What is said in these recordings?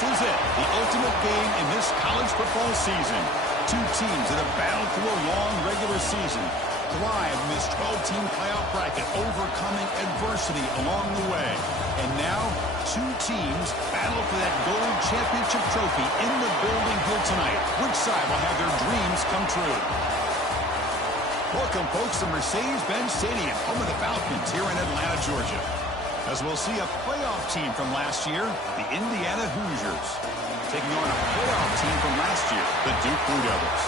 is it, the ultimate game in this college football season. Two teams that have battled through a long regular season, thrive in this 12-team playoff bracket, overcoming adversity along the way. And now, two teams battle for that gold championship trophy in the building here tonight. Which side will have their dreams come true? Welcome, folks, to Mercedes-Benz Stadium, home of the Falcons here in Atlanta, Georgia. As we'll see a playoff team from last year, the Indiana Hoosiers, taking on a playoff team from last year, the Duke Blue Devils.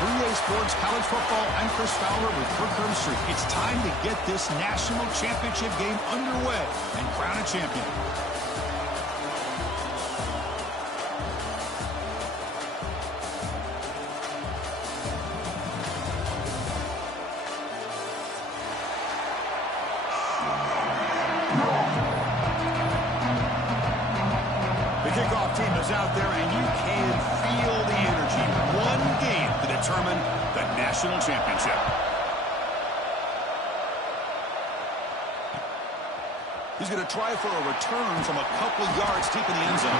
3A Sports College Football, I'm Chris Fowler with Kirk Herbstreit. It's time to get this national championship game underway and crown a champion. Out there, and you can feel the energy. One game to determine the national championship. He's going to try for a return from a couple yards deep in the end zone.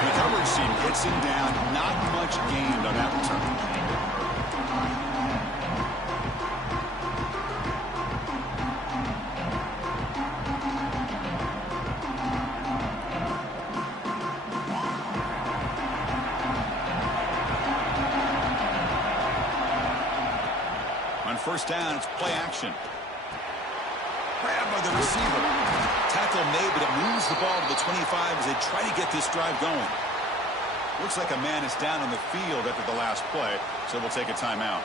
The coverage team gets him down. Not much gained on that return. First down, it's play action. Grabbed by the receiver. Tackle made, but it moves the ball to the 25 as they try to get this drive going. Looks like a man is down on the field after the last play, so we'll take a timeout.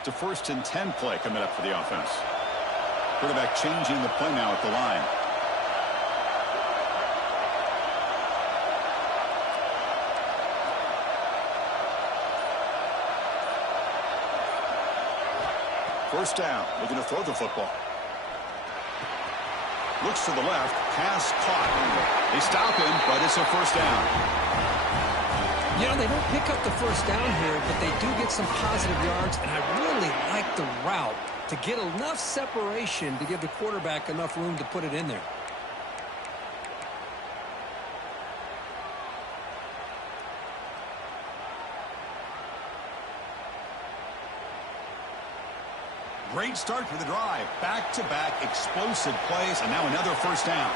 It's a 1st and 10 play coming up for the offense. Quarterback changing the play now at the line. First down, looking to throw the football. Looks to the left, pass caught. They stop him, but it's a first down. You know, they don't pick up the first down here, but they do get some positive yards, and I really like the route to get enough separation to give the quarterback enough room to put it in there. Great start for the drive. Back-to-back explosive plays, and now another first down.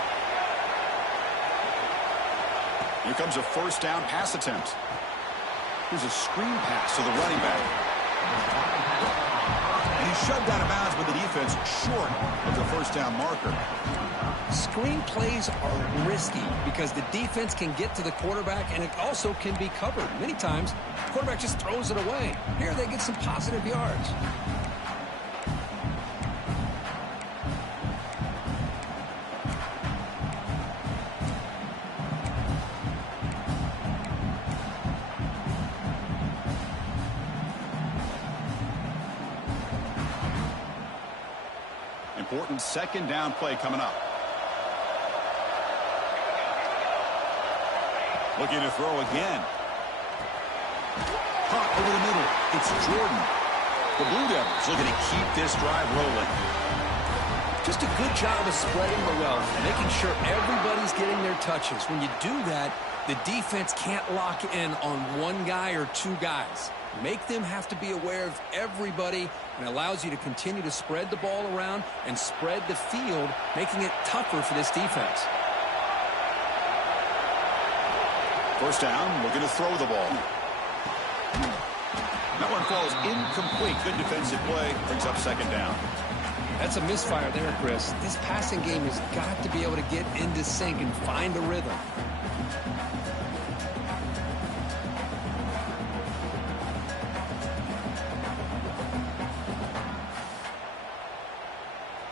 Here comes a first down pass attempt. Here's a screen pass to the running back. And he's shoved out of bounds with the defense short of the first down marker. Screen plays are risky because the defense can get to the quarterback, and it also can be covered. Many times, the quarterback just throws it away. Here they get some positive yards. Important second down play coming up. Looking to throw again. Caught over the middle. It's Jordan. The Blue Devils looking to keep this drive rolling. Just a good job of spreading the wealth, making sure everybody's getting their touches. When you do that, the defense can't lock in on one guy or two guys. Make them have to be aware of everybody, and allows you to continue to spread the ball around and spread the field, making it tougher for this defense. First down, looking to throw the ball. That one falls incomplete. Good defensive play, brings up second down. That's a misfire there, Chris. This passing game has got to be able to get into sync and find a rhythm.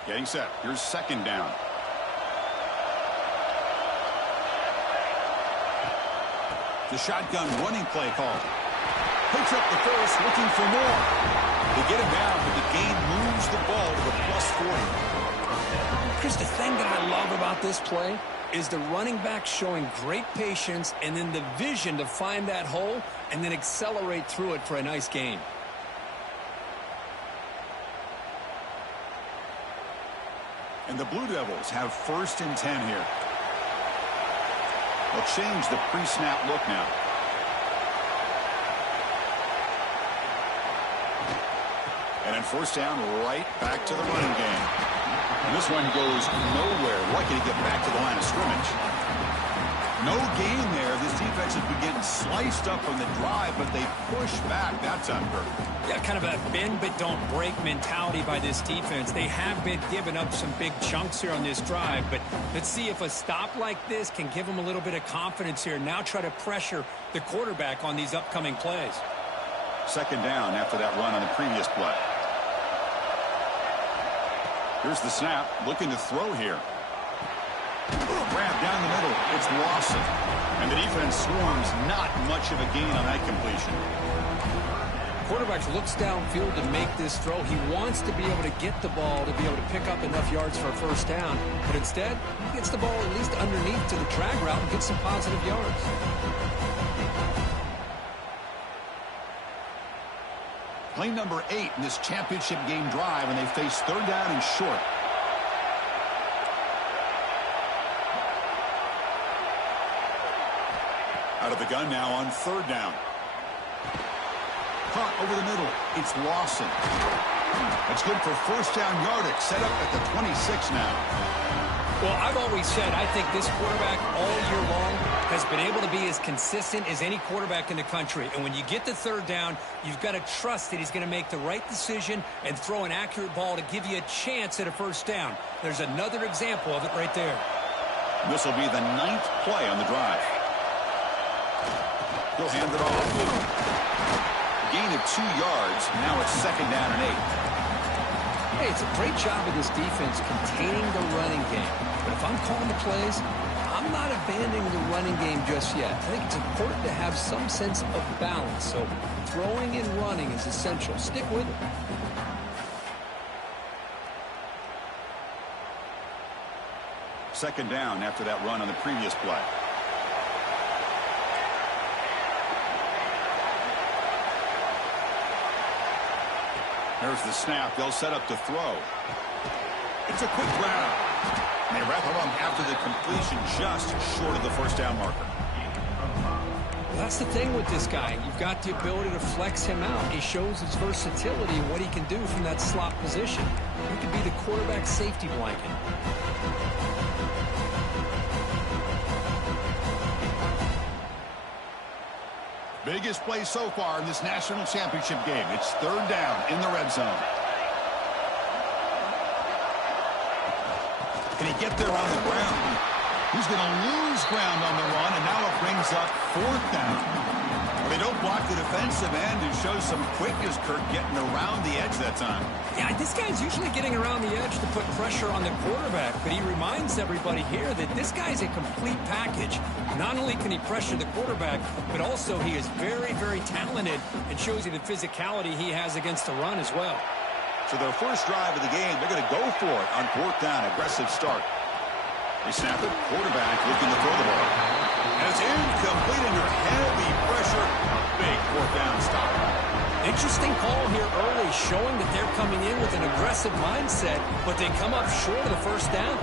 Getting set. Here's second down. The shotgun running play called. Picks up the first, looking for more. They get him down, but the gain moves the ball to the +40. Chris, the thing that I love about this play is the running back showing great patience and then the vision to find that hole and then accelerate through it for a nice gain. And the Blue Devils have 1st and 10 here. They'll change the pre-snap look now. And on 1st down, right back to the running game. And this one goes nowhere. Lucky to get back to the line of scrimmage. No gain there. This defense has been getting sliced up on the drive, but they push back. That's unheard. Yeah, kind of a bend but don't break mentality by this defense. They have been giving up some big chunks here on this drive, but let's see if a stop like this can give them a little bit of confidence here. Now try to pressure the quarterback on these upcoming plays. 2nd down after that run on the previous play. Here's the snap, looking to throw here. Grab down the middle. It's Lawson. And the defense swarms. Not much of a gain on that completion. Quarterback looks downfield to make this throw. He wants to be able to get the ball to be able to pick up enough yards for a 1st down. But instead, he gets the ball at least underneath to the drag route and gets some positive yards. Play number 8 in this championship game drive, and they face 3rd down and short. Out of the gun now on 3rd down. Caught over the middle. It's Lawson. That's good for 1st down yardage. Set up at the 26 now. Well, I've always said I think this quarterback all year long has been able to be as consistent as any quarterback in the country. And when you get to 3rd down, you've got to trust that he's going to make the right decision and throw an accurate ball to give you a chance at a 1st down. There's another example of it right there. This will be the 9th play on the drive. He'll hand it off. Gain of 2 yards. Now it's 2nd down and 8. Hey, it's a great job of this defense containing the running game. But if I'm calling the plays, I'm not abandoning the running game just yet. I think it's important to have some sense of balance. So throwing and running is essential. Stick with it. Second down after that run on the previous play. There's the snap. They'll set up to throw. It's a quick grab. And they wrap him up after the completion just short of the 1st down marker. Well, that's the thing with this guy. You've got the ability to flex him out. He shows his versatility and what he can do from that slot position. He could be the quarterback safety blanket. Biggest play so far in this national championship game. It's 3rd down in the red zone. Can he get there on the ground? He's going to lose ground on the run, and now it brings up 4th down. Well, they don't block the defensive end and show some quickness, Kirk, getting around the edge that time. Yeah, this guy's usually getting around the edge to put pressure on the quarterback, but he reminds everybody here that this guy's a complete package. Not only can he pressure the quarterback, but also he is very, very talented and shows you the physicality he has against the run as well. So their first drive of the game, they're going to go for it on 4th down. Aggressive start. They snap it. Quarterback looking to throw the ball. And it's incomplete under heavy pressure. Big 4th down stop. Interesting call here early, showing that they're coming in with an aggressive mindset, but they come up short of the 1st down.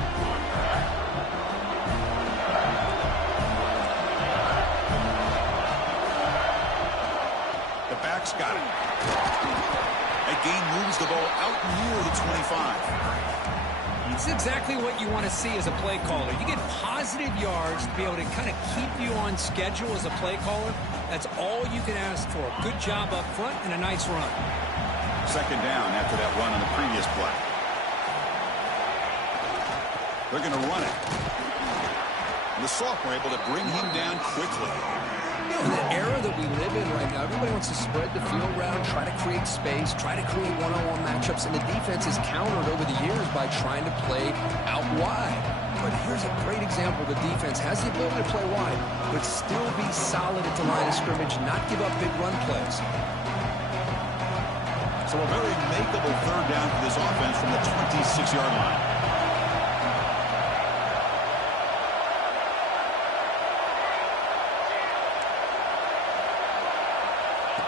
The back's got it. That gain moves the ball out near the 25. It's exactly what you want to see as a play caller. You get positive yards to be able to kind of keep you on schedule as a play caller. That's all you can ask for. Good job up front and a nice run. 2nd down after that run on the previous play. They're going to run it. And the sophomore able to bring him down quickly. You know, in the era that we live in right now, everybody wants to spread the field around, try to create space, try to create one-on-one matchups, and the defense is countered over the years by trying to play out wide. But here's a great example. The defense has the ability to play wide, but still be solid at the line of scrimmage, not give up big run plays. So a very makeable 3rd down for this offense from the 26-yard line.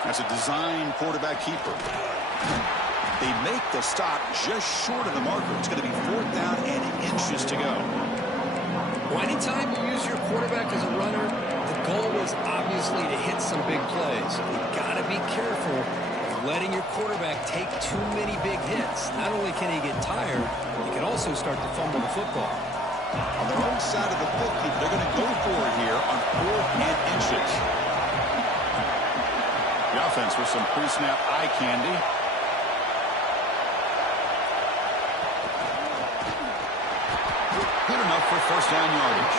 That's a design quarterback keeper. They make the stop just short of the marker. It's going to be 4th down and inches to go. Well, anytime you use your quarterback as a runner, the goal is obviously to hit some big plays. You've got to be careful of letting your quarterback take too many big hits. Not only can he get tired, he can also start to fumble the football. On their own side of the 50, they're going to go for it here on 4th and inches. The offense with some pre-snap eye candy. Good enough for 1st down yardage.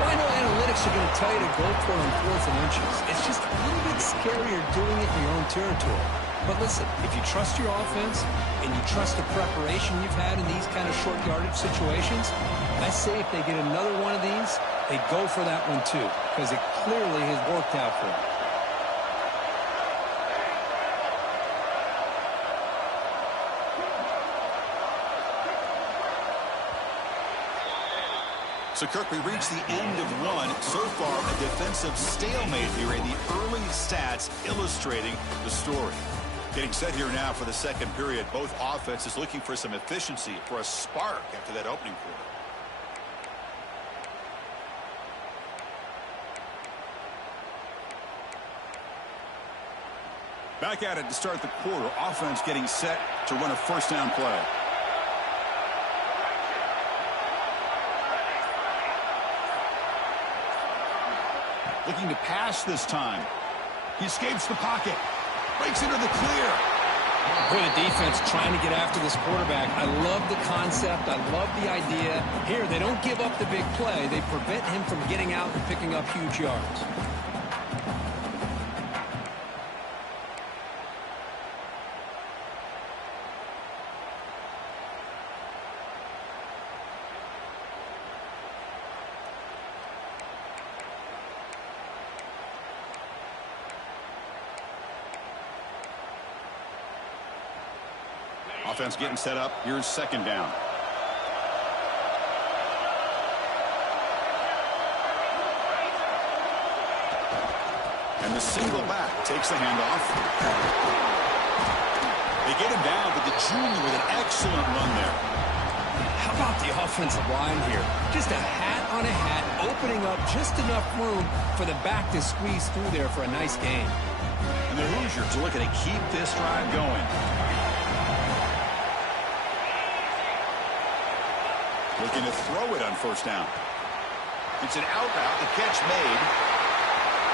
Well, I know analytics are going to tell you to go for it on 4th and inches. It's just a little bit scarier doing it in your own territory. But listen, if you trust your offense and you trust the preparation you've had in these kind of short yardage situations, I say if they get another one of these, they go for that one too, because it clearly has worked out for them. So, Kirk, we reached the end of one. So far, a defensive stalemate here in the early stats illustrating the story. Getting set here now for the second period. Both offenses looking for some efficiency, for a spark after that opening quarter. Back at it to start the quarter. Offense getting set to run a 1st down play. Looking to pass this time. He escapes the pocket. Breaks into the clear. Boy, the defense trying to get after this quarterback. I love the concept. I love the idea. Here, they don't give up the big play. They prevent him from getting out and picking up huge yards. Offense getting set up. Here's 2nd down. And the single back takes the handoff. They get him down, but the junior with an excellent run there. How about the offensive line here? Just a hat on a hat, opening up just enough room for the back to squeeze through there for a nice gain. And the Hoosiers are looking to keep this drive going. Looking to throw it on 1st down. It's an out route. The catch made.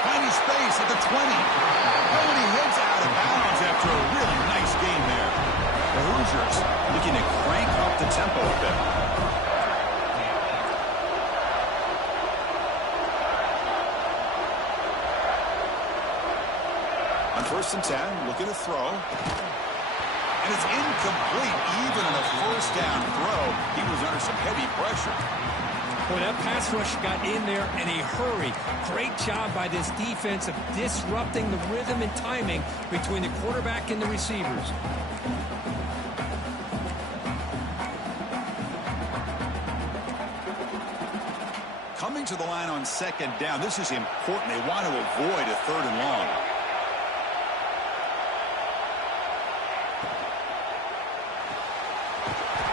Finding space at the 20. Oh, and he heads out of bounds after a really nice game there. The Hoosiers looking to crank up the tempo a bit. On 1st and 10, looking to throw. And it's incomplete. Even on a 1st down throw, he was under some heavy pressure. Boy, that pass rush got in there in a hurry. Great job by this defense of disrupting the rhythm and timing between the quarterback and the receivers. Coming to the line on 2nd down. This is important. They want to avoid a 3rd and long.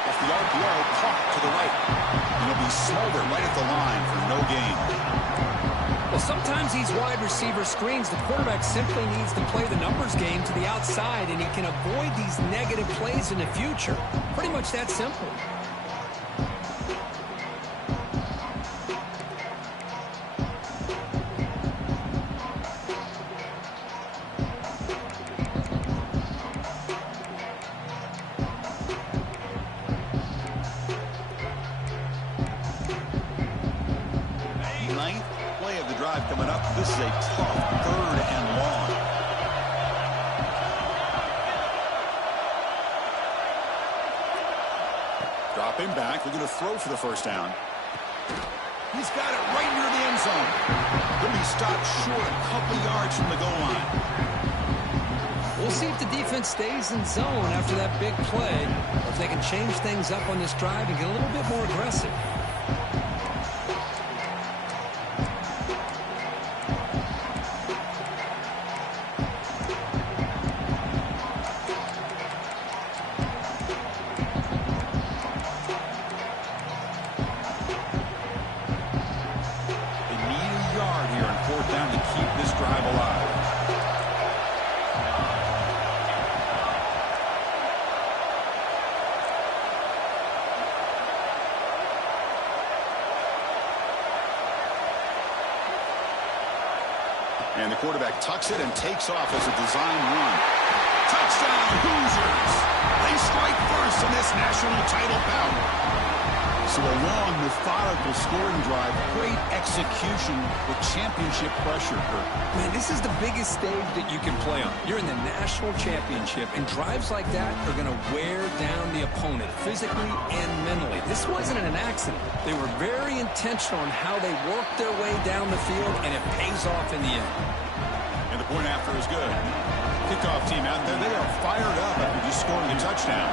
Off the RPO, caught to the right. And it'll be smothered right at the line for no gain. Well, sometimes these wide receiver screens, the quarterback simply needs to play the numbers game to the outside, and he can avoid these negative plays in the future. Pretty much that simple. Coming up, this is a tough 3rd and long. Dropping back, looking to throw for the 1st down. He's got it right near the end zone. He'll be stopped short a couple yards from the goal line. We'll see if the defense stays in zone after that big play, or if they can change things up on this drive and get a little bit more aggressive. And the quarterback tucks it and takes off as a design run. Touchdown, Hoosiers! They strike first in this national title bout. So a long, methodical scoring drive, great execution with championship pressure, Kurt. Man, this is the biggest stage that you can play on. You're in the national championship, and drives like that are going to wear down the opponent physically and mentally. This wasn't an accident. They were very intentional on how they worked their way down the field, and it pays off in the end. And the point after is good. Kickoff team out there, they are fired up after just scoring a touchdown.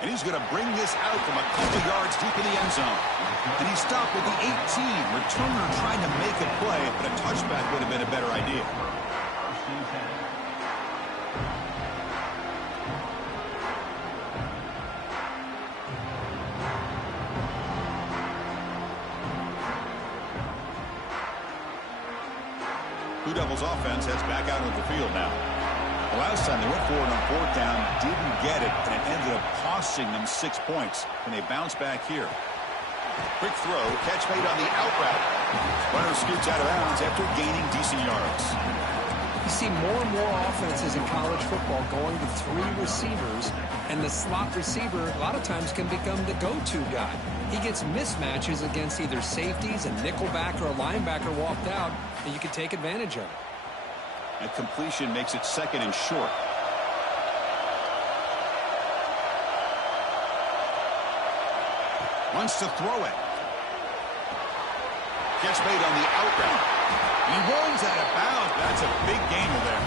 And he's going to bring this out from a couple yards deep in the end zone. And he stopped at the 18. Returner trying to make a play, but a touchback would have been a better idea. Blue Devils offense heads back out of the field now. The last time they went forward on fourth down, didn't get it, and it ended up costing them 6 points. And they bounce back here. Quick throw, catch made on the out route. Runner scoots out of bounds after gaining decent yards. You see more and more offenses in college football going to 3 receivers, and the slot receiver a lot of times can become the go-to guy. He gets mismatches against either safeties, a nickelback, or a linebacker walked out, and you can take advantage of it. That completion makes it second and short. Wants to throw it. Gets made on the out route. He runs out of bounds. That's a big gainer there.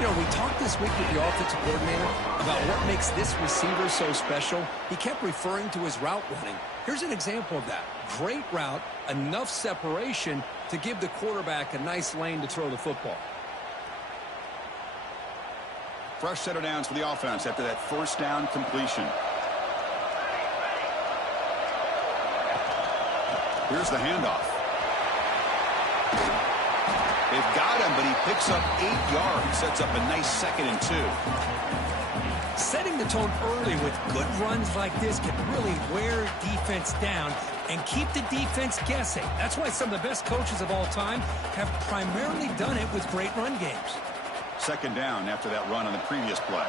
You know, we talked this week with the offensive coordinator about what makes this receiver so special. He kept referring to his route running. Here's an example of that. Great route, enough separation to give the quarterback a nice lane to throw the football. Fresh set of downs for the offense after that first down completion. Here's the handoff. They've got him, but he picks up 8 yards. Sets up a nice 2nd and 2. Setting the tone early with good runs like this can really wear defense down and keep the defense guessing. That's why some of the best coaches of all time have primarily done it with great run games. 2nd down after that run on the previous play.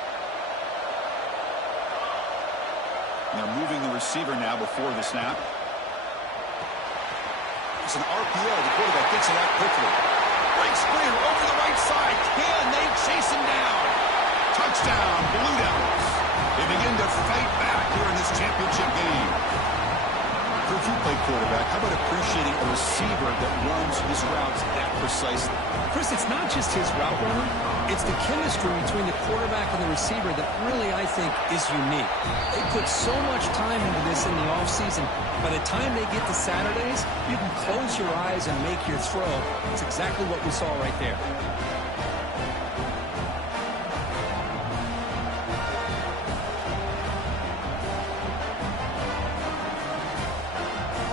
And they're moving the receiver now before the snap. It's an RPO. The quarterback gets it out quickly. Breaks clear over the right side. Can they chase him down? Touchdown, Blue Devils. They begin to fight back here in this championship game. If you play quarterback, how about appreciating a receiver that runs his routes that precisely? Chris, it's not just his route running. It's the chemistry between the quarterback and the receiver that really, I think, is unique. They put so much time into this in the offseason. By the time they get to Saturdays, you can close your eyes and make your throw. It's exactly what we saw right there.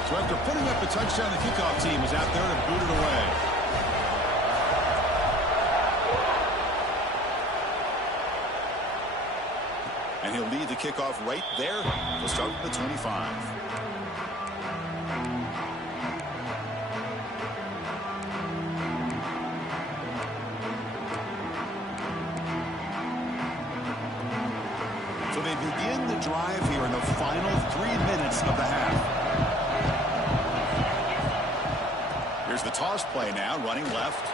So after putting up a touchdown, the kickoff team is out there to boot it away. And he'll lead the kickoff right there. He'll start with the 25. So they begin the drive here in the final 3 minutes of the half. Here's the toss play now, running left.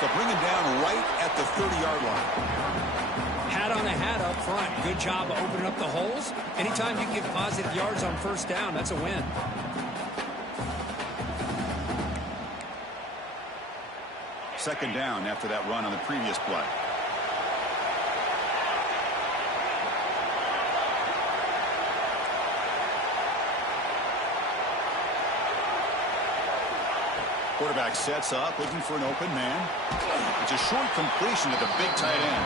They'll bring him down right at the 30-yard line. Hat on the hat up front. Good job of opening up the holes. Anytime you can get positive yards on first down, that's a win. Second down after that run on the previous play. Quarterback sets up, looking for an open man. It's a short completion to the big tight end.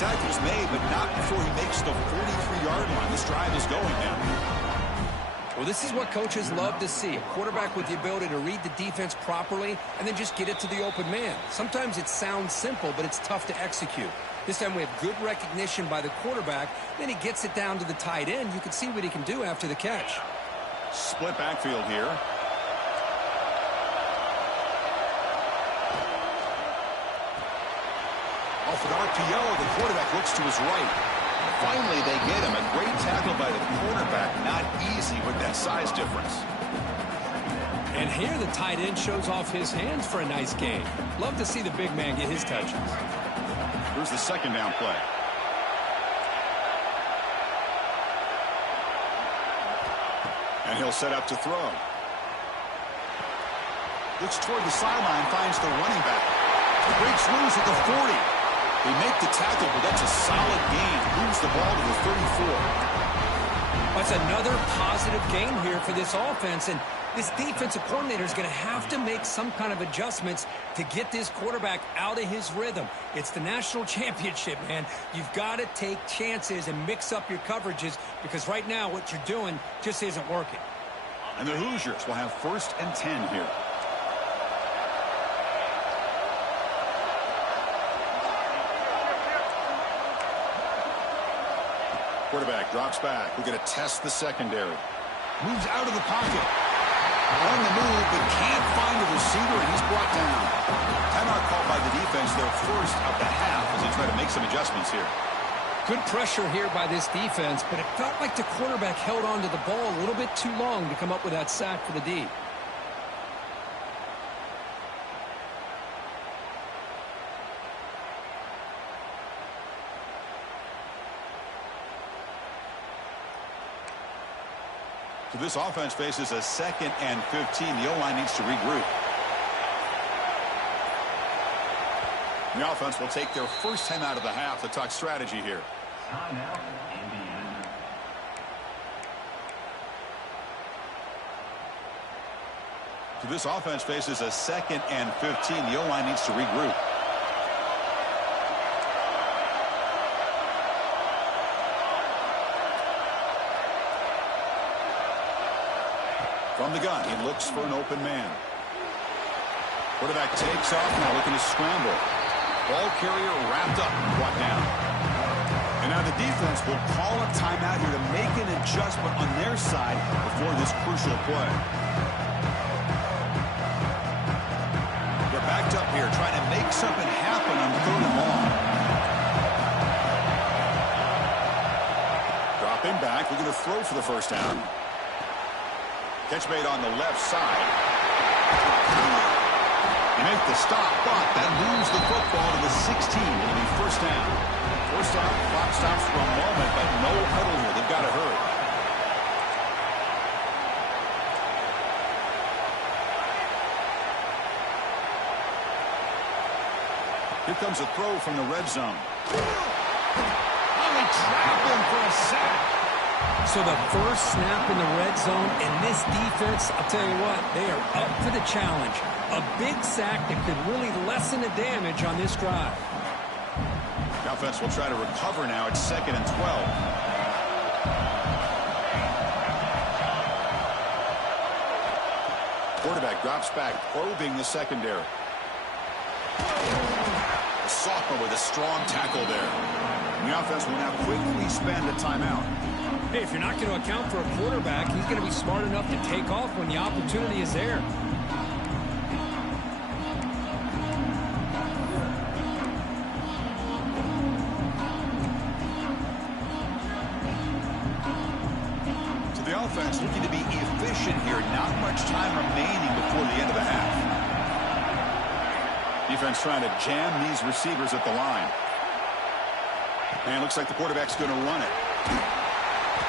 Tackle's made, but not before he makes the 43-yard line. This drive is going now. Well, this is what coaches love to see. A quarterback with the ability to read the defense properly and then just get it to the open man. Sometimes it sounds simple, but it's tough to execute. This time we have good recognition by the quarterback. Then he gets it down to the tight end. You can see what he can do after the catch. Split backfield here. Off an RPO, the quarterback looks to his right. Finally, they get him. A great tackle by the quarterback. Not easy with that size difference. And here the tight end shows off his hands for a nice gain. Love to see the big man get his touches. Here's the second down play. And he'll set up to throw. Looks toward the sideline, finds the running back. Breaks loose at the 40. They make the tackle, but that's a solid gain. Moves the ball to the 34. That's another positive gain here for this offense, and this defensive coordinator is going to have to make some kind of adjustments to get this quarterback out of his rhythm. It's the national championship, man. You've got to take chances and mix up your coverages because right now what you're doing just isn't working. And the Hoosiers will have 1st and 10 here. Quarterback drops back. We're going to test the secondary. Moves out of the pocket. On the move, but can't find the receiver, and he's brought down. Timeout called by the defense, their first of the half, as they try to make some adjustments here. Good pressure here by this defense, but it felt like the quarterback held on to the ball a little bit too long to come up with that sack for the D. So this offense faces a 2nd and 15. The O-line needs to regroup. The offense will take their first time out of the half to talk strategy here. So this offense faces a 2nd and 15. The O-line needs to regroup. From the gun, he looks for an open man. Quarterback takes off now, looking to scramble. Ball carrier wrapped up, brought down. And now the defense will call a timeout here to make an adjustment on their side before this crucial play. They're backed up here, trying to make something happen on 3rd and long. Dropping back, we're going to throw for the first down. Catch made on the left side. They make the stop, but that moves the football to the 16. It'll be first down. First down, clock stops for a moment, but no huddle here. They've got to hurry. Here comes a throw from the red zone. Oh, they trapped him for a sack. So the first snap in the red zone, and this defense, I'll tell you what, they are up for the challenge. A big sack that could really lessen the damage on this drive. The offense will try to recover now. It's 2nd and 12. Quarterback drops back, probing the secondary. A sophomore with a strong tackle there. And the offense will now quickly spend a timeout. Hey, if you're not going to account for a quarterback, he's going to be smart enough to take off when the opportunity is there. So the offense looking to be efficient here. Not much time remaining before the end of the half. Defense trying to jam these receivers at the line. And looks like the quarterback's going to run it.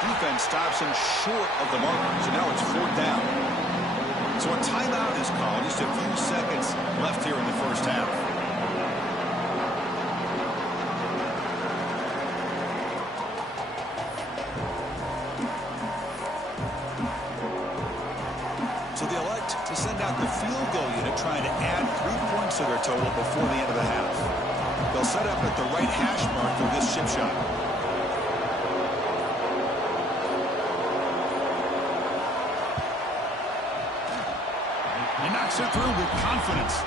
Defense stops him short of the mark, so now it's 4th down. So a timeout is called. Just a few seconds left here in the first half. So they elect to send out the field goal unit, trying to add 3 points to their total before the end of the half. They'll set up at the right hash mark for this chip shot. He knocks it through with confidence.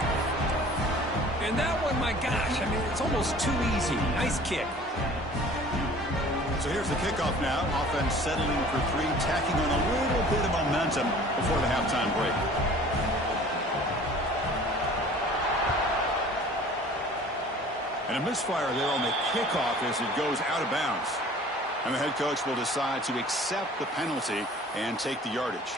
And that one, my gosh, I mean, it's almost too easy. Nice kick. So here's the kickoff now. Offense settling for three, tacking on a little bit of momentum before the halftime break. And a misfire there on the kickoff as it goes out of bounds. And the head coach will decide to accept the penalty and take the yardage.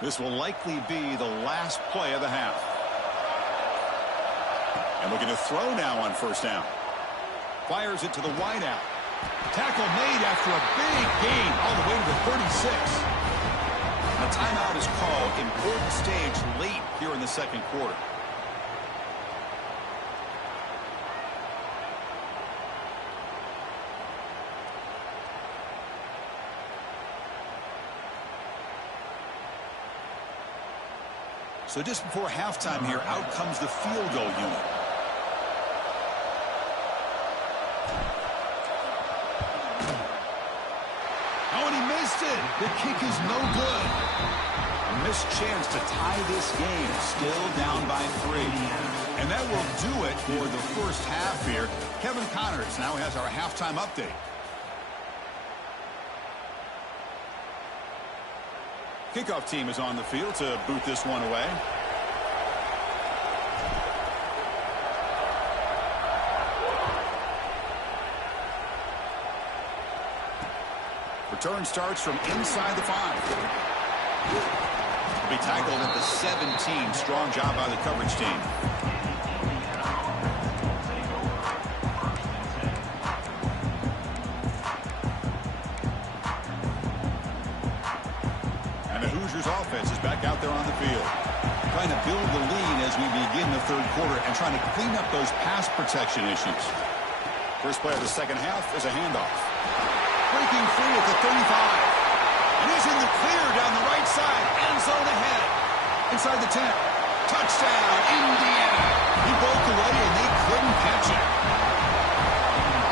This will likely be the last play of the half. And looking to throw now on first down. Fires it to the wideout. Tackle made after a big gain all the way to the 36. A timeout is called. Important stage late here in the second quarter. So just before halftime here, out comes the field goal unit. Oh, and he missed it. The kick is no good. A missed chance to tie this game. Still down by 3. And that will do it for the first half here. Kevin Connors now has our halftime update. Kickoff team is on the field to boot this one away. Return starts from inside the 5. Will be tackled at the 17. Strong job by the coverage team. Offense is back out there on the field. Trying to build the lead as we begin the third quarter and trying to clean up those pass protection issues. First play of the second half is a handoff. Breaking free at the 35. And he's in the clear down the right side. End zone ahead. Inside the 10. Touchdown, Indiana. He broke away and they couldn't catch it.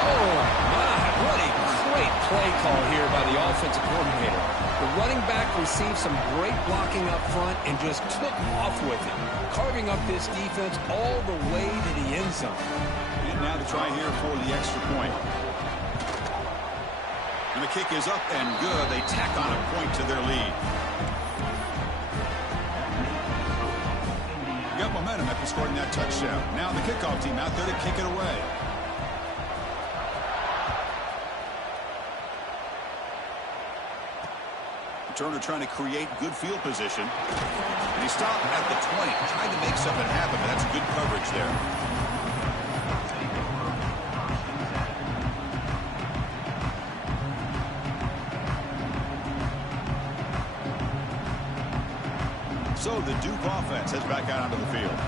Oh, my. What a great play call here by the offensive coordinator. The running back received some great blocking up front and just took off with it, carving up this defense all the way to the end zone. And now the try here for the extra point. And the kick is up and good. They tack on a point to their lead. Got momentum after scoring that touchdown. Now the kickoff team out there to kick it away. Turner trying to create good field position. And he stopped at the 20, trying to make something happen, but that's good coverage there. So the Duke offense heads back out onto the field.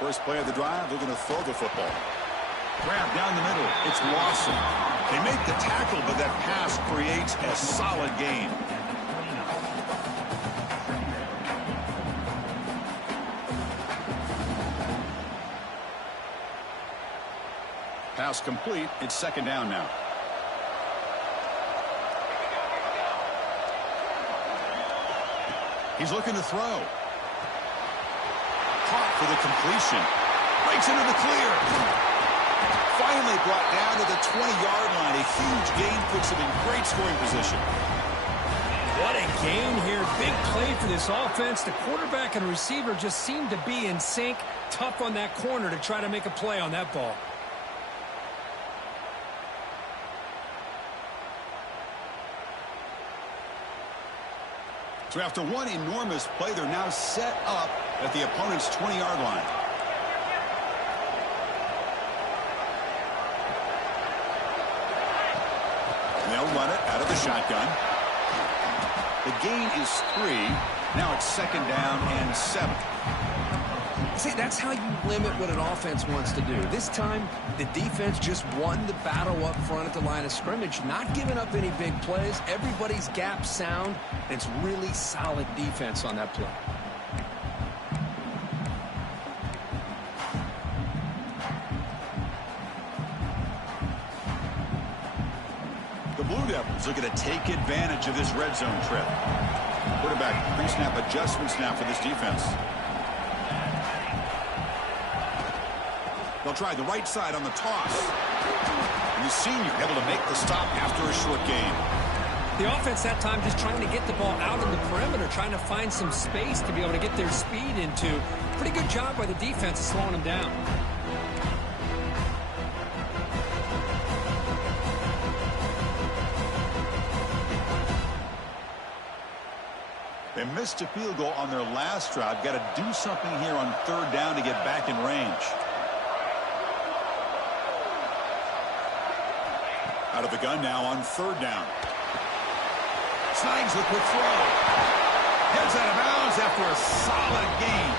First play of the drive, they're going to throw the football. Grab down the middle. It's Lawson. They make the tackle, but that pass creates a solid gain. Pass complete. It's second down now. He's looking to throw. Caught for the completion. Breaks into the clear. Finally brought down to the 20-yard line. A huge gain puts him in great scoring position. What a gain here. Big play for this offense. The quarterback and receiver just seem to be in sync. Tough on that corner to try to make a play on that ball. So after one enormous play, they're now set up at the opponent's 20-yard line. They'll run it out of the shotgun. The gain is 3. Now it's 2nd down and 7. See, that's how you limit what an offense wants to do. This time, the defense just won the battle up front at the line of scrimmage, not giving up any big plays. Everybody's gap sound. It's really solid defense on that play. The Blue Devils looking to take advantage of this red zone trip. Quarterback pre-snap adjustments now for this defense. They'll try the right side on the toss. And the senior able to make the stop after a short gain. The offense that time just trying to get the ball out on the perimeter, trying to find some space to be able to get their speed into. Pretty good job by the defense of slowing them down. They missed a field goal on their last drive. Got to do something here on 3rd down to get back in range. Out of the gun now on 3rd down. Snags the quick throw. Heads out of bounds after a solid gain.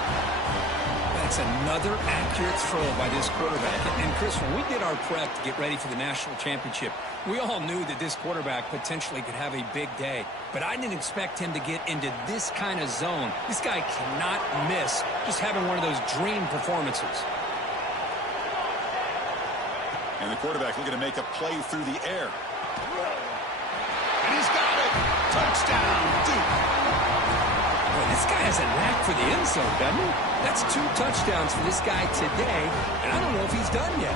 That's another accurate throw by this quarterback. And Chris, when we did our prep to get ready for the national championship, we all knew that this quarterback potentially could have a big day. But I didn't expect him to get into this kind of zone. This guy cannot miss just having one of those dream performances. And the quarterback looking to make a play through the air. And he's got it. Touchdown, Duke. Boy, this guy has a knack for the end zone, doesn't he? That's 2 touchdowns for this guy today, and I don't know if he's done yet.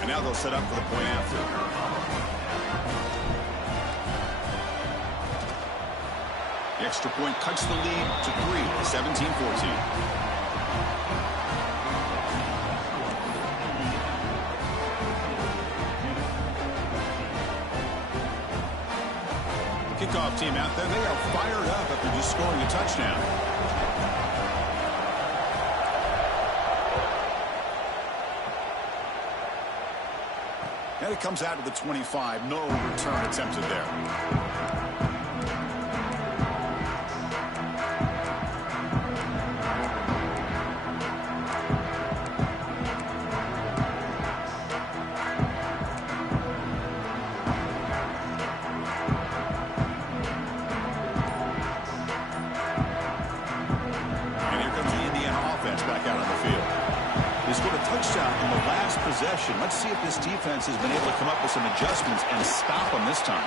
And now they'll set up for the point after. The extra point cuts the lead to 3, 17-14. Kickoff team out there. They are fired up after just scoring a touchdown. And it comes out to the 25. No return attempted there. Let's see if this defense has been able to come up with some adjustments and stop them this time.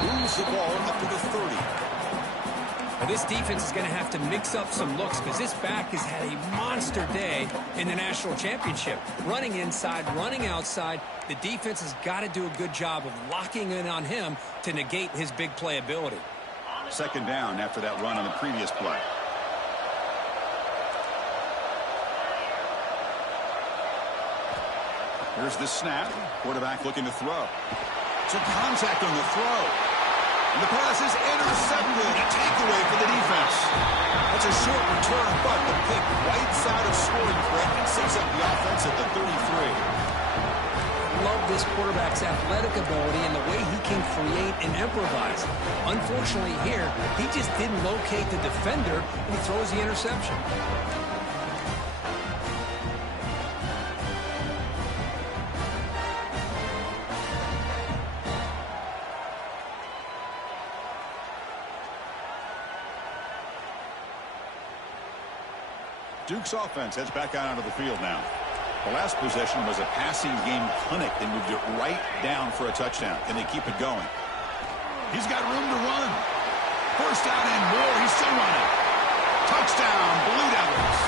Moves the ball up to the 30. Well, this defense is going to have to mix up some looks because this back has had a monster day in the national championship. Running inside, running outside. The defense has got to do a good job of locking in on him to negate his big play ability. 2nd down after that run on the previous play. Here's the snap. Quarterback looking to throw. Some contact on the throw. And the pass is intercepted. A takeaway for the defense. That's a short return, but the pick right side of scoring threat and sets up the offense at the 33. Love this quarterback's athletic ability and the way he can create and improvise. Unfortunately here, he just didn't locate the defender and he throws the interception. Duke's offense heads back out onto the field now. The last possession was a passing game clinic. They moved it right down for a touchdown. Can they keep it going? He's got room to run. 1st down and more. He's still running. Touchdown, Blue Devils,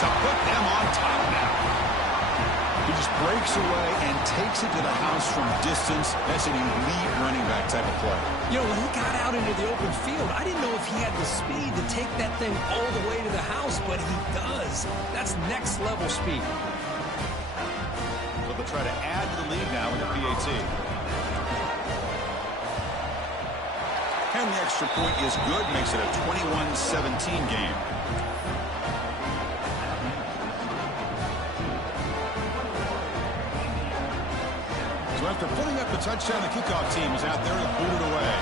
to put them on top now. He just breaks away and takes it to the house from distance. That's an elite running back type of play. You know, when he got out into the open field, I didn't know if he had the speed to take that thing all the way to the house, but he does. That's next level speed. So they'll try to add to the lead now with the PAT. And the extra point is good, makes it a 21-17 game. So after putting up a touchdown. The kickoff team is out there to boot it away.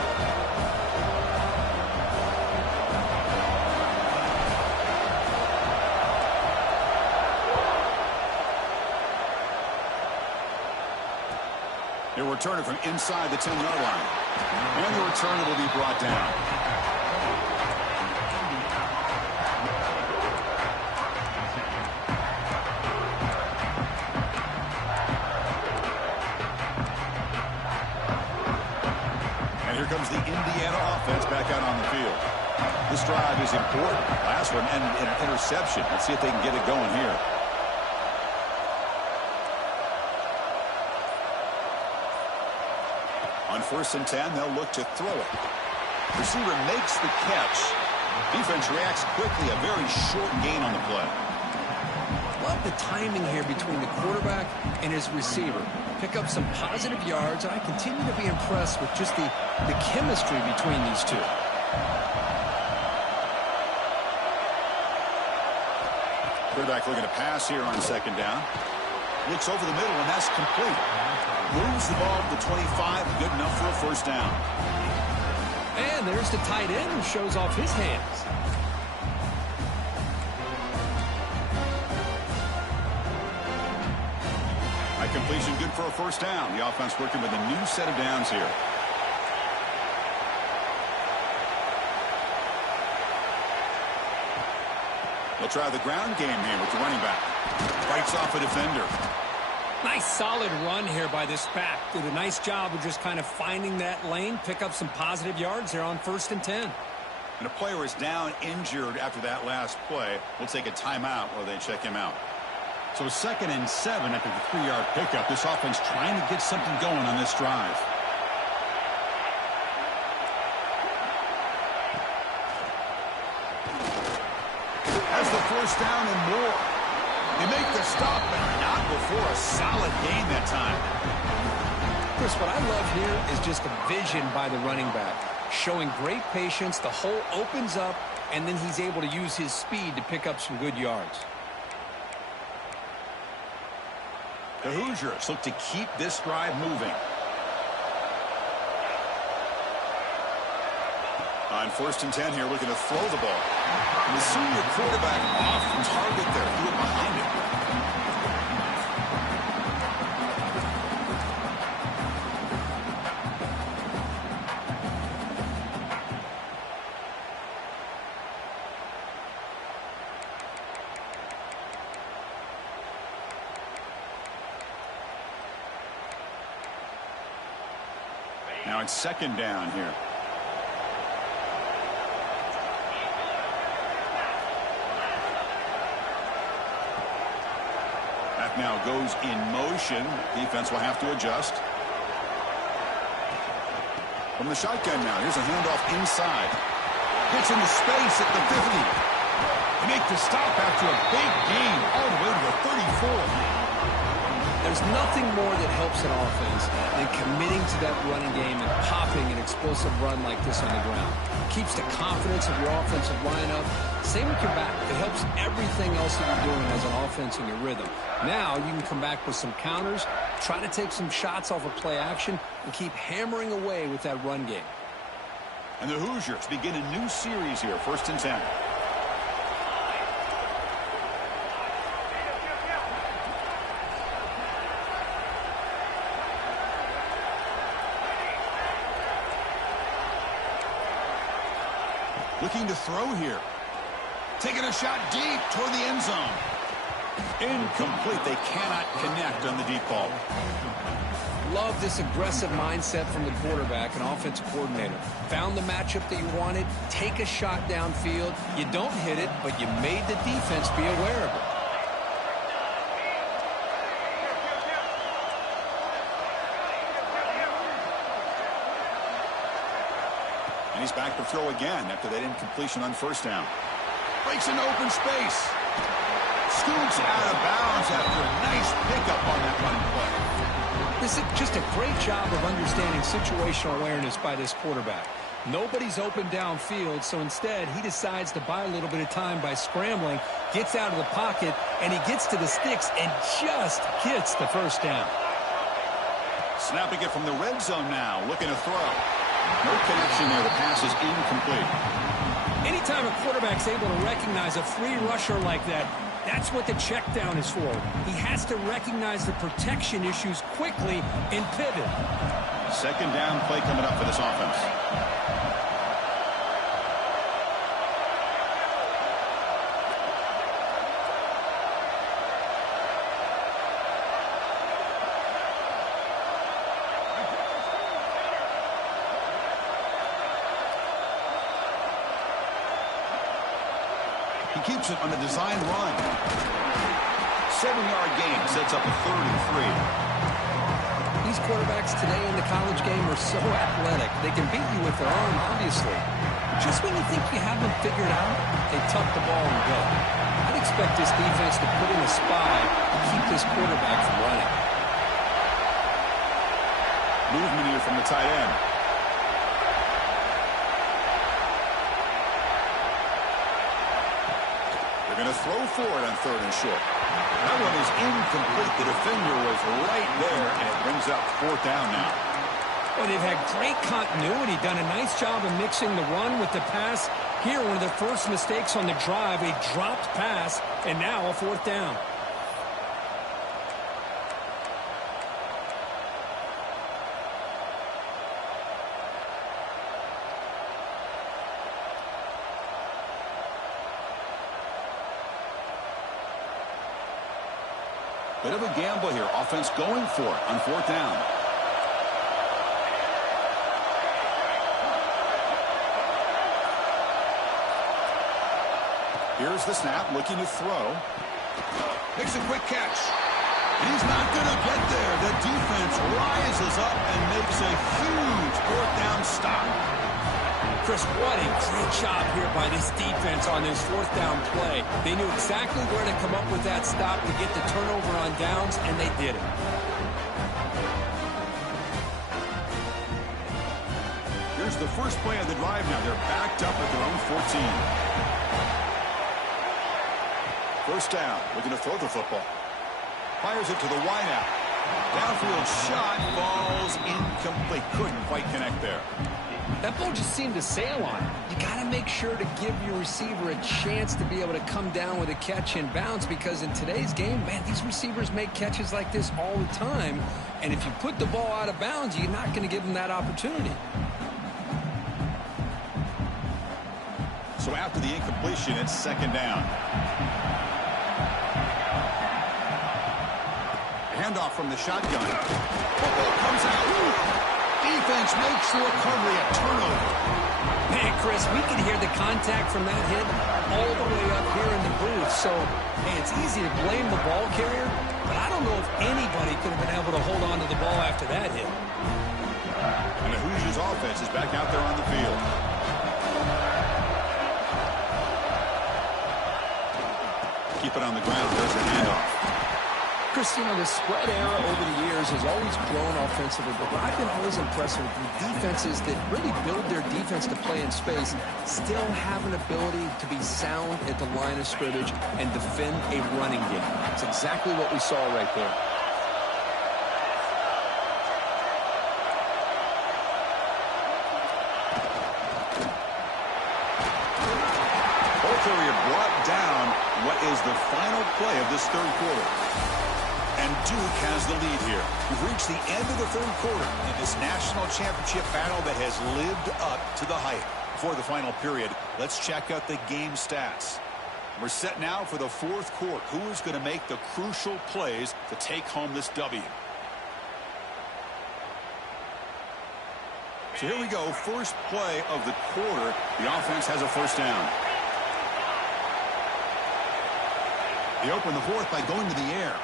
They will return it from inside the 10-yard line. And the return will be brought down. And here comes the Indiana offense back out on the field. This drive is important. Last one and an interception. Let's see if they can get it going here. On 1st and 10, they'll look to throw it. Receiver makes the catch. Defense reacts quickly. A very short gain on the play. Love the timing here between the quarterback and his receiver. Pick up some positive yards, and I continue to be impressed with just the chemistry between these two. Quarterback looking to pass here on 2nd down. Looks over the middle, and that's complete. Moves the ball to the 25, good enough for a 1st down. And there's the tight end who shows off his hands. High completion, good for a 1st down. The offense working with a new set of downs here. They'll try the ground game here with the running back. Fights off a defender. Nice solid run here by this back. Did a nice job of just kind of finding that lane, pick up some positive yards there on 1st and 10. And a player is down injured after that last play. We'll take a timeout while they check him out. So 2nd and 7 after the 3-yard pickup. This offense trying to get something going on this drive. Has the 1st down and more. They make the stop, but not before a solid gain that time. Chris, what I love here is just the vision by the running back. Showing great patience, the hole opens up, and then he's able to use his speed to pick up some good yards. The Hoosiers look to keep this drive moving. On 1st and 10 here, looking to throw the ball. And the senior quarterback off target there. Threw it behind him. Now it's 2nd down here. That now goes in motion. Defense will have to adjust. From the shotgun now, here's a handoff inside. Gets into space at the 50. They make the stop after a big gain all the way to the 34. There's nothing more that helps an offense than committing to that running game and popping an explosive run like this on the ground. Keeps the confidence of your offensive lineup. Same with your back. It helps everything else that you're doing as an offense in your rhythm. Now you can come back with some counters, try to take some shots off of play action, and keep hammering away with that run game. And the Hoosiers begin a new series here, 1st and 10. Looking to throw here. Taking a shot deep toward the end zone. Incomplete. They cannot connect on the deep ball. Love this aggressive mindset from the quarterback and offensive coordinator. Found the matchup that you wanted. Take a shot downfield. You don't hit it, but you made the defense be aware of it. And he's back to throw again after that incompletion on 1st down. Breaks into open space. Scoots out of bounds after a nice pickup on that running play. This is just a great job of understanding situational awareness by this quarterback. Nobody's open downfield, so instead he decides to buy a little bit of time by scrambling, gets out of the pocket, and he gets to the sticks and just gets the 1st down. Snapping it from the red zone now, looking to throw. No connection there. The pass is incomplete. Anytime a quarterback's able to recognize a free rusher like that, that's what the check down is for. He has to recognize the protection issues quickly and pivot. Second down play coming up for this offense. He keeps it on the design run. 7-yard gain sets up a 3rd and 3. These quarterbacks today in the college game are so athletic. They can beat you with their arm, obviously. Just when you think you have them figured out, they tuck the ball and go. I'd expect this defense to put in a spy to keep this quarterback from running. Movement here from the tight end. They're going to throw for it on 3rd and short. That one is incomplete. The defender was right there, and it brings up 4th down now. Well, they've had great continuity, done a nice job of mixing the run with the pass. Here, one of their first mistakes on the drive, a dropped pass, and now a 4th down. Bit of a gamble here. Offense going for it on 4th down. Here's the snap, looking to throw. Makes a quick catch. He's not going to get there. The defense rises up and makes a huge 4th down stop. Chris, what a great job here by this defense on this 4th down play. They knew exactly where to come up with that stop to get the turnover on downs, and they did it. Here's the first play of the drive now. They're backed up at their own 14. First down, looking to throw the football. Fires it to the wideout. Downfield shot, falls incomplete. Couldn't quite connect there. That ball just seemed to sail on it. You got to make sure to give your receiver a chance to be able to come down with a catch and bounce, because in today's game, man, these receivers make catches like this all the time. And if you put the ball out of bounds, you're not going to give them that opportunity. So after the incompletion, it's 2nd down. Handoff from the shotgun. Football comes out. Defense makes the recovery a turnover. Man, Chris, we can hear the contact from that hit all the way up here in the booth. So, hey, it's easy to blame the ball carrier, but I don't know if anybody could have been able to hold on to the ball after that hit. And the Hoosiers offense is back out there on the field. Keep it on the ground. There's a handoff. Chris, you know, the spread era over the years has always grown offensively, but I've been always impressed with the defenses that really build their defense to play in space, still have an ability to be sound at the line of scrimmage and defend a running game. It's exactly what we saw right there. Ball carrier brought down what is the final play of this 3rd quarter. And Duke has the lead here. We've reached the end of the 3rd quarter in this national championship battle that has lived up to the hype. Before the final period, let's check out the game stats. We're set now for the 4th quarter. Who is going to make the crucial plays to take home this W? So here we go. First play of the quarter. The offense has a 1st down. They open the 4th by going to the air.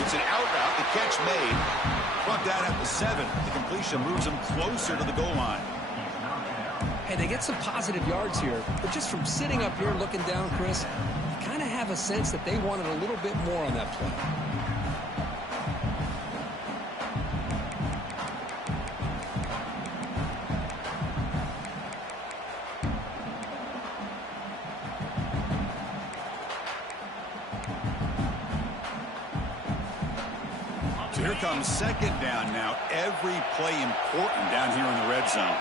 It's an out route. The catch made. Brought down at the 7. The completion moves them closer to the goal line. Hey, they get some positive yards here, but just from sitting up here looking down, Chris, you kind of have a sense that they wanted a little bit more on that play. comes second down now. Every play important down here in the red zone.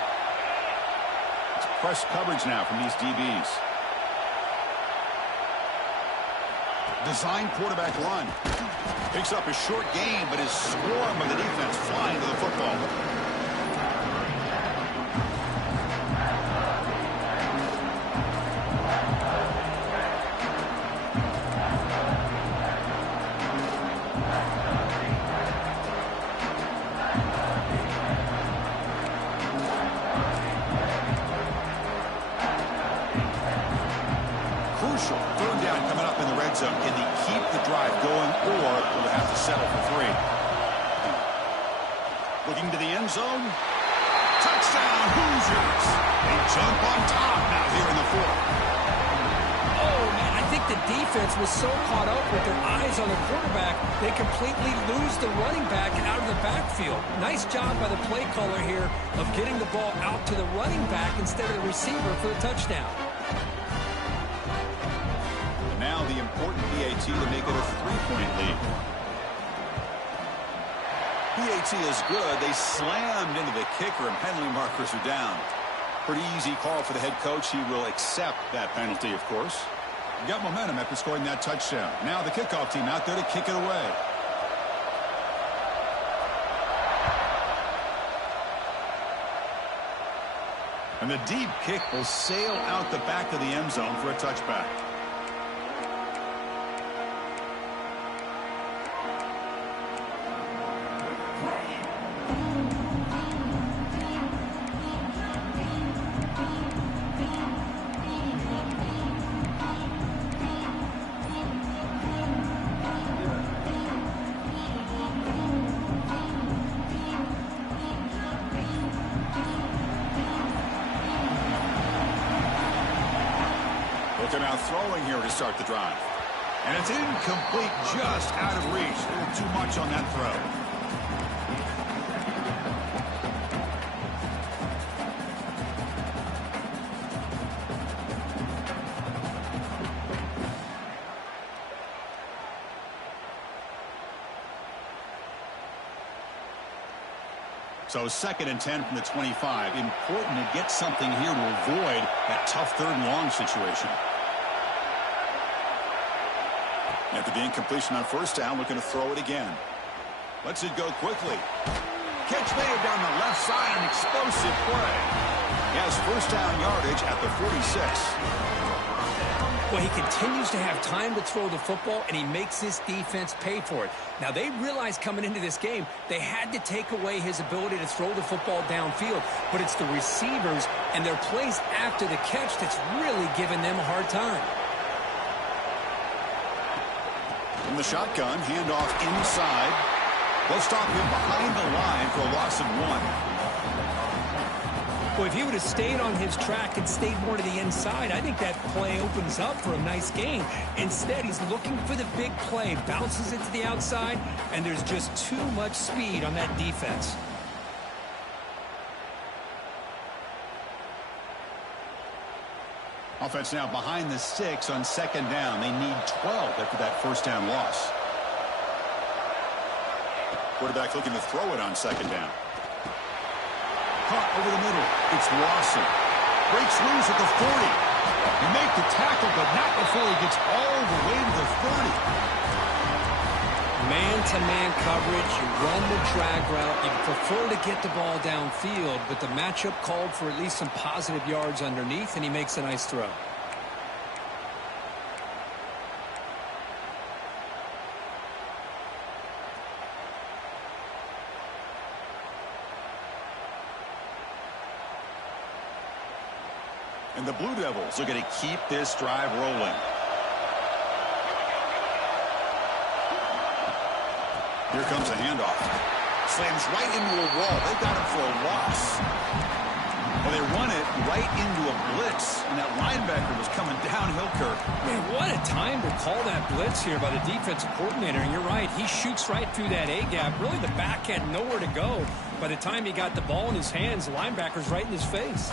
It's press coverage now from these DBs. Design quarterback run. Picks up a short gain, but is swarmed by the defense flying to the football. Crucial. Third down coming up in the red zone. Can they keep the drive going, or will they have to settle for 3? Looking to the end zone. Touchdown, Hoosiers. They jump on top now here in the 4th. Oh, man, I think the defense was so caught up with their eyes on the quarterback, they completely lose the running back out of the backfield. Nice job by the play caller here of getting the ball out to the running back instead of the receiver for the touchdown. Now the important PAT to make it a 3-point lead. PAT is good. They slammed into the kicker, and penalty markers are down. Pretty easy call for the head coach. He will accept that penalty, of course. Got momentum after scoring that touchdown. Now the kickoff team out there to kick it away. And the deep kick will sail out the back of the end zone for a touchback. Now throwing here to start the drive. And it's incomplete, just out of reach. A little too much on that throw. So 2nd and 10 from the 25. Important to get something here to avoid that tough 3rd and long situation. After the incompletion on 1st down, looking to throw it again. Lets it go quickly. Catch made down the left side, an explosive play. He has 1st down yardage at the 46. Well, he continues to have time to throw the football, and he makes this defense pay for it. Now, they realized coming into this game they had to take away his ability to throw the football downfield, but it's the receivers and their plays after the catch that's really giving them a hard time. From the shotgun, handoff inside. They'll stop him behind the line for a loss of 1. Well, if he would have stayed on his track and stayed more to the inside, I think that play opens up for a nice gain. Instead, he's looking for the big play, bounces it to the outside, and there's just too much speed on that defense. Offense now behind the 6 on 2nd down. They need 12 after that 1st down loss. Quarterback looking to throw it on 2nd down. Caught over the middle. It's Lawson. Breaks loose at the 40. You make the tackle, but not before he gets all the way to the 30. Man-to-man coverage, you run the drag route. You prefer to get the ball downfield, but the matchup called for at least some positive yards underneath, and he makes a nice throw. And the Blue Devils are going to keep this drive rolling. Here comes a handoff. Slams right into a wall. They got him for a loss. And they run it right into a blitz. And that linebacker was coming downhill, Kirk. Man, what a time to call that blitz here by the defensive coordinator. And you're right, he shoots right through that A-gap. Really, the back had nowhere to go. By the time he got the ball in his hands, the linebacker's right in his face.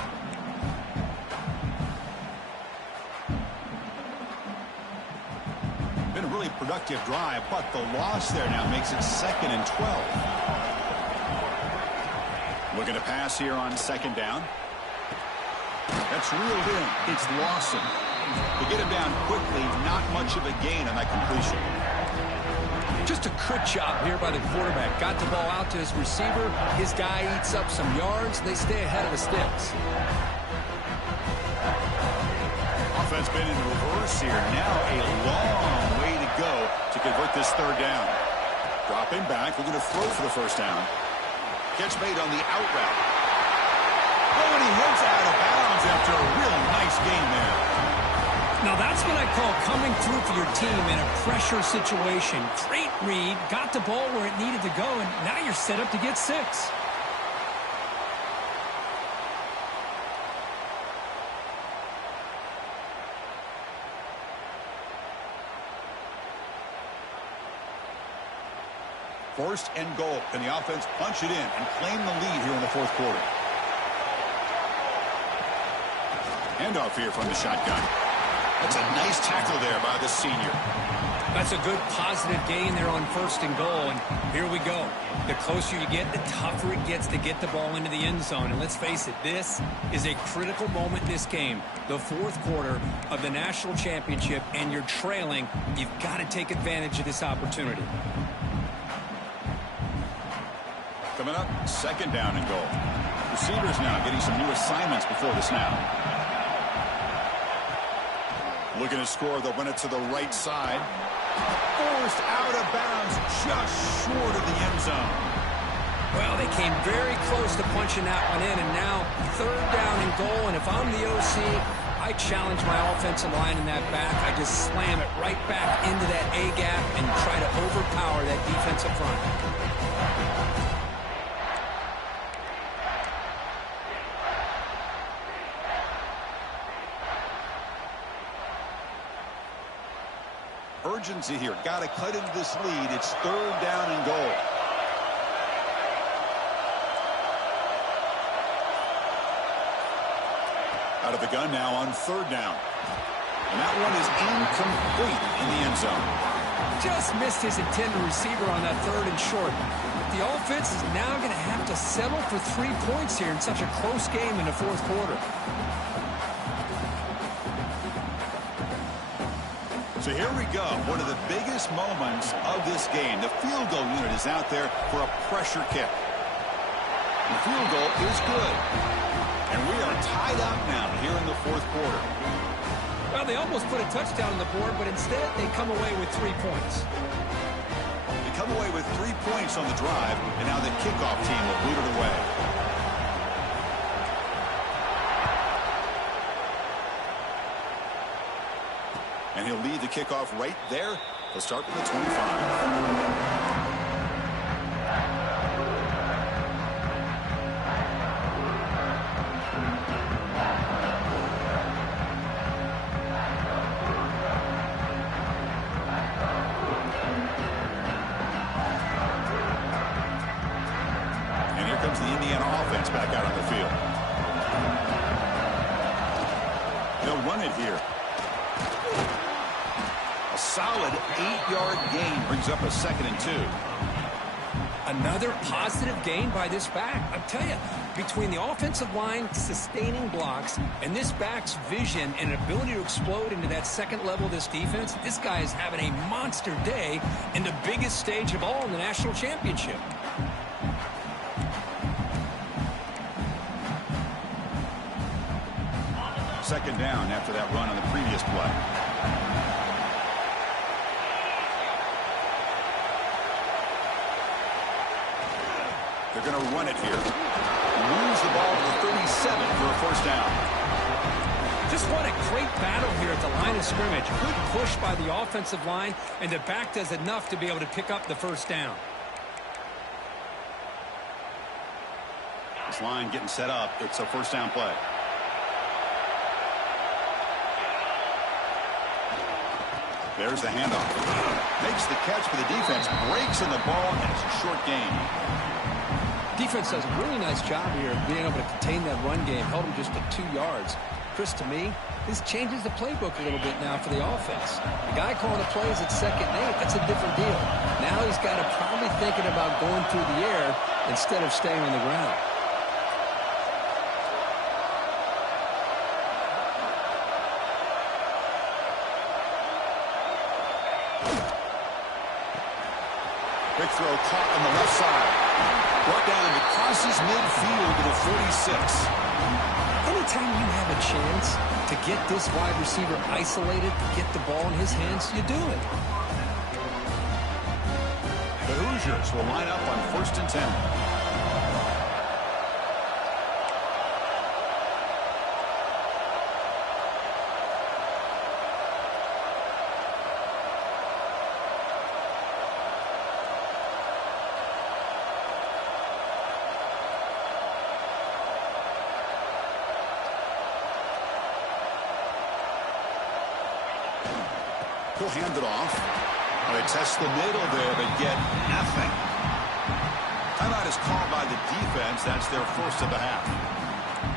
really productive drive, but the loss there now makes it 2nd and 12. Looking to pass here on 2nd down. That's reeled in. It's Lawson. To get him down quickly, not much of a gain on that completion. Just a good job here by the quarterback. Got the ball out to his receiver. His guy eats up some yards. They stay ahead of the sticks. Offense been in reverse here. Now a long way to go to convert this 3rd down. Dropping back. We're going to throw for the 1st down. Catch made on the out route. Oh, and he heads out of bounds after a really nice gain there. Now that's what I call coming through for your team in a pressure situation. Great read, got the ball where it needed to go, and now you're set up to get 6. First and goal. Can the offense punch it in and claim the lead here in the 4th quarter? Handoff here from the shotgun. That's a nice tackle there by the senior. That's a good positive gain there on 1st and goal, and here we go. The closer you get, the tougher it gets to get the ball into the end zone. And let's face it, this is a critical moment in this game. The 4th quarter of the national championship, and you're trailing. You've got to take advantage of this opportunity. Coming up, 2nd down and goal. Receivers now getting some new assignments before the snap. Looking to score, they'll run it to the right side. Forced out of bounds, just short of the end zone. Well, they came very close to punching that one in, and now 3rd down and goal. And if I'm the OC, I challenge my offensive line in that back. I just slam it right back into that A-gap and try to overpower that defensive front. Urgency here. Got to cut into this lead. It's 3rd down and goal. Out of the gun now on 3rd down. And that one is incomplete in the end zone. Just missed his intended receiver on that 3rd and short. The offense is now going to have to settle for 3 points here in such a close game in the 4th quarter. So here we go. One of the biggest moments of this game. The field goal unit is out there for a pressure kick. The field goal is good. And we are tied up now here in the 4th quarter. Well, they almost put a touchdown on the board, but instead they come away with 3 points. They come away with 3 points on the drive, and now the kickoff team will boot it away. And he'll lead the kickoff right there. He'll start from the 25. And here comes the Indiana offense back out on the field. They'll run it here. Solid 8-yard gain brings up a 2nd and 2. Another positive gain by this back. I'll tell you, between the offensive line sustaining blocks and this back's vision and ability to explode into that 2nd level of this defense, this guy is having a monster day in the biggest stage of all in the national championship. Second down after that run on the previous play. They're going to run it here. Lose the ball to the 37 for a 1st down. Just what a great battle here at the line of scrimmage. Good push by the offensive line, and the back does enough to be able to pick up the 1st down. This line getting set up. It's a 1st down play. There's the handoff. Makes the catch for the defense. Breaks in the ball, and it's a short gain. Defense does a really nice job here of being able to contain that run game. Held him just to 2 yards. Chris, to me, this changes the playbook a little bit now for the offense. The guy calling the plays at 2nd and 8, that's a different deal. Now he's got to probably thinking about going through the air instead of staying on the ground. Quick throw caught on the left side. Brought down and it crosses midfield to the 46. Anytime you have a chance to get this wide receiver isolated, get the ball in his hands, you do it. The Hoosiers will line up on 1st and 10. He'll hand it off. They test the middle there, but get nothing. Timeout is called by the defense. That's their first of the half.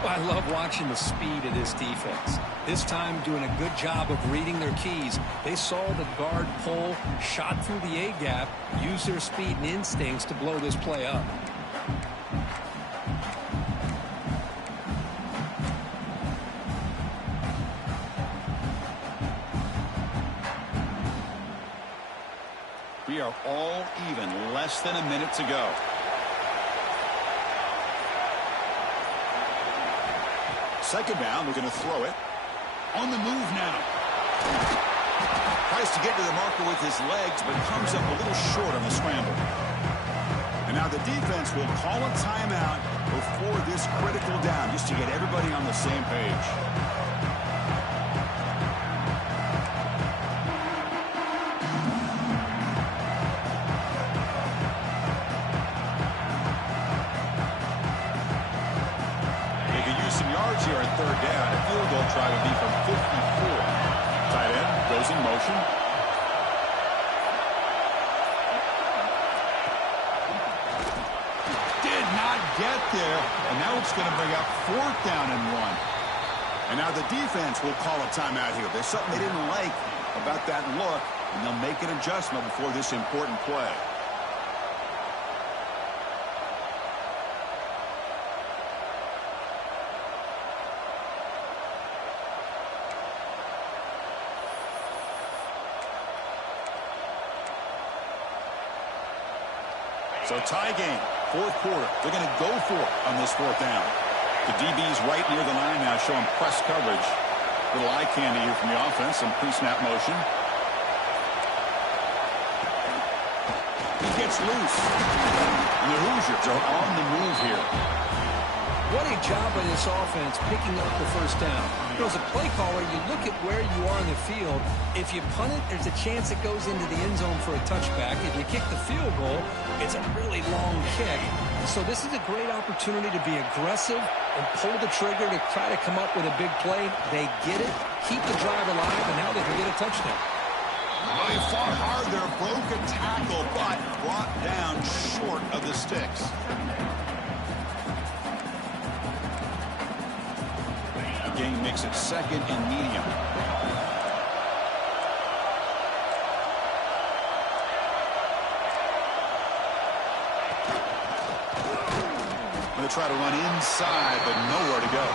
Well, I love watching the speed of this defense. This time doing a good job of reading their keys. They saw the guard pull, shot through the A-gap, used their speed and instincts to blow this play up. We are all even, less than a minute to go. Second down, we're going to throw it. On the move now. Tries to get to the marker with his legs, but comes up a little short on the scramble. And now the defense will call a timeout before this critical down, just to get everybody on the same page. Here on 3rd down. A field goal try would be from 54. Tight end goes in motion. Did not get there. And now it's going to bring up 4th down and 1. And now the defense will call a timeout here. There's something they didn't like about that look, and they'll make an adjustment before this important play. So tie game, 4th quarter. They're going to go for it on this 4th down. The DB's right near the line now, showing press coverage. Little eye candy here from the offense, some pre-snap motion. He gets loose. And the Hoosiers are on the move here. What a job by this offense picking up the 1st down. You know, as a play caller, you look at where you are in the field. If you punt it, there's a chance it goes into the end zone for a touchback. If you kick the field goal, it's a really long kick. So this is a great opportunity to be aggressive and pull the trigger to try to come up with a big play. They get it, keep the drive alive, and now they can get a touchdown. Well, he fought hard there, broke a tackle, but brought down short of the sticks. Game makes it 2nd and medium. Going to try to run inside, but nowhere to go.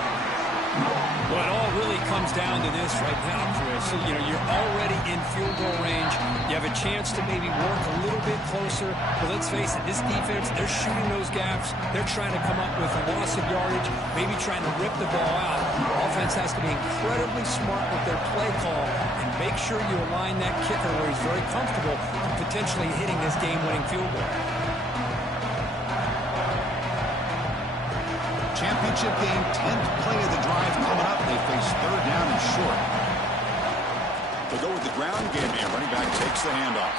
Well, it all really comes down to this right now, Chris. So, you know, you're already in field goal range. You have a chance to maybe work a little bit closer. But let's face it, this defense, they're shooting those gaps. They're trying to come up with a loss of yardage, maybe trying to rip the ball out. Offense has to be incredibly smart with their play call and make sure you align that kicker where he's very comfortable potentially hitting this game-winning field goal. Championship game, 10th play of the drive coming up. They face 3rd down and short. They go with the ground game here. Running back takes the handoff.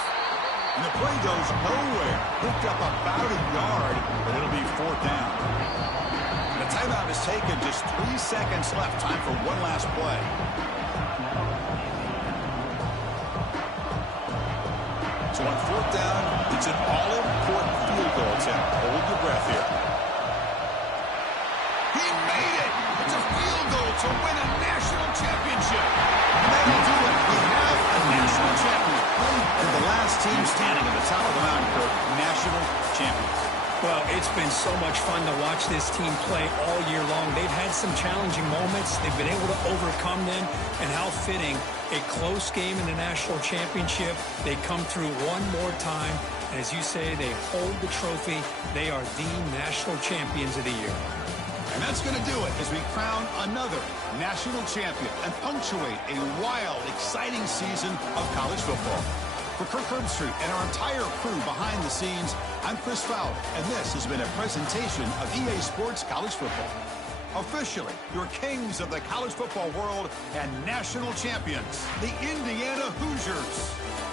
And the play goes nowhere. Picked up about a yard, but it'll be 4th down. And the timeout is taken. Just 3 seconds left. Time for one last play. So on 4th down, it's an all-important field goal attempt. Hold your breath here. He made it! It's a field goal to win a national championship. And that'll do it. We have a national champion. And the last team standing at the top of the mountain, Kirk, national champions. Well, it's been so much fun to watch this team play all year long. They've had some challenging moments. They've been able to overcome them. And how fitting, a close game in the national championship. They come through one more time. And as you say, they hold the trophy. They are the national champions of the year. And that's going to do it as we crown another national champion and punctuate a wild, exciting season of college football. For Kirk Herbstreit and our entire crew behind the scenes, I'm Chris Fowler, and this has been a presentation of EA Sports College Football. Officially, your kings of the college football world and national champions, the Indiana Hoosiers.